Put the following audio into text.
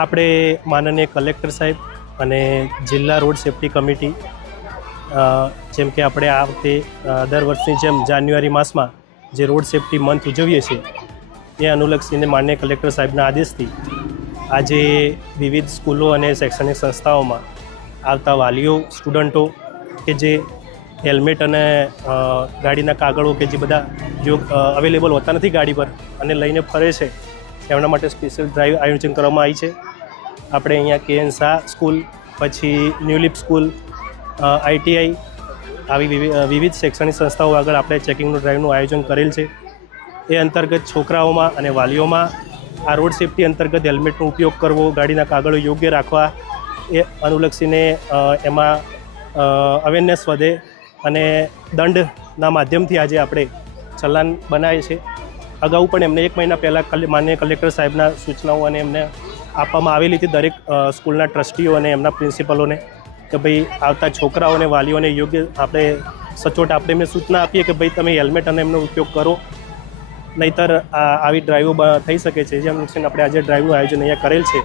આપણે માનનીય કલેક્ટર સાહેબ અને જિલ્લા રોડ સેફટી કમિટી જેમ કે આપણે આ વખતે દર વર્ષની જેમ જાન્યુઆરી માસમાં જે રોડ સેફ્ટી મંથ ઉજવીએ છીએ, એ અનુલક્ષીને માનનીય કલેક્ટર સાહેબના આદેશથી આજે વિવિધ સ્કૂલો અને શૈક્ષણિક સંસ્થાઓમાં આવતા વાલીઓ, સ્ટુડન્ટો કે જે હેલ્મેટ અને ગાડીના કાગળો કે જે બધા જો અવેલેબલ હોતા નથી ગાડી પર અને લઈને ફરે છે, એમના માટે સ્પેશિયલ ડ્રાઈવ આયોજન કરવામાં આવી છે. આપણે અહીંયા કે એન શાહ સ્કૂલ, પછી ન્યુલિપ સ્કૂલ આઈટીઆઈ આવી વિવિધ શૈક્ષણિક સંસ્થાઓ આગળ આપણે ચેકિંગનું, ડ્રાઈવનું આયોજન કરેલ છે. એ અંતર્ગત છોકરાઓમાં અને વાલીઓમાં આ રોડ સેફટી અંતર્ગત હેલ્મેટનો ઉપયોગ કરવો, ગાડીના કાગળો યોગ્ય રાખવા, એ અનુલક્ષીને એમાં અવેરનેસ વધે અને દંડના માધ્યમથી આજે આપણે ચલાન બનાવીએ છીએ. અગાઉ પણ એમને એક મહિના પહેલાં માનનીય કલેક્ટર સાહેબના સૂચનાઓ અને એમને આપવામાં આવેલી હતી દરેક સ્કૂલના ટ્રસ્ટીઓ અને એમના પ્રિન્સિપલોને કે ભાઈ આવતા છોકરાઓને, વાલીઓને યોગ્ય આપણે સચોટ આપણે એમને સૂચના આપીએ કે ભાઈ તમે હેલ્મેટ અને એમનો ઉપયોગ કરો. નહીતર આવી ડ્રાઈવો થઈ શકે છે જેમ આપણે આજે ડ્રાઈવનું આયોજન અહીંયા કરેલ છે.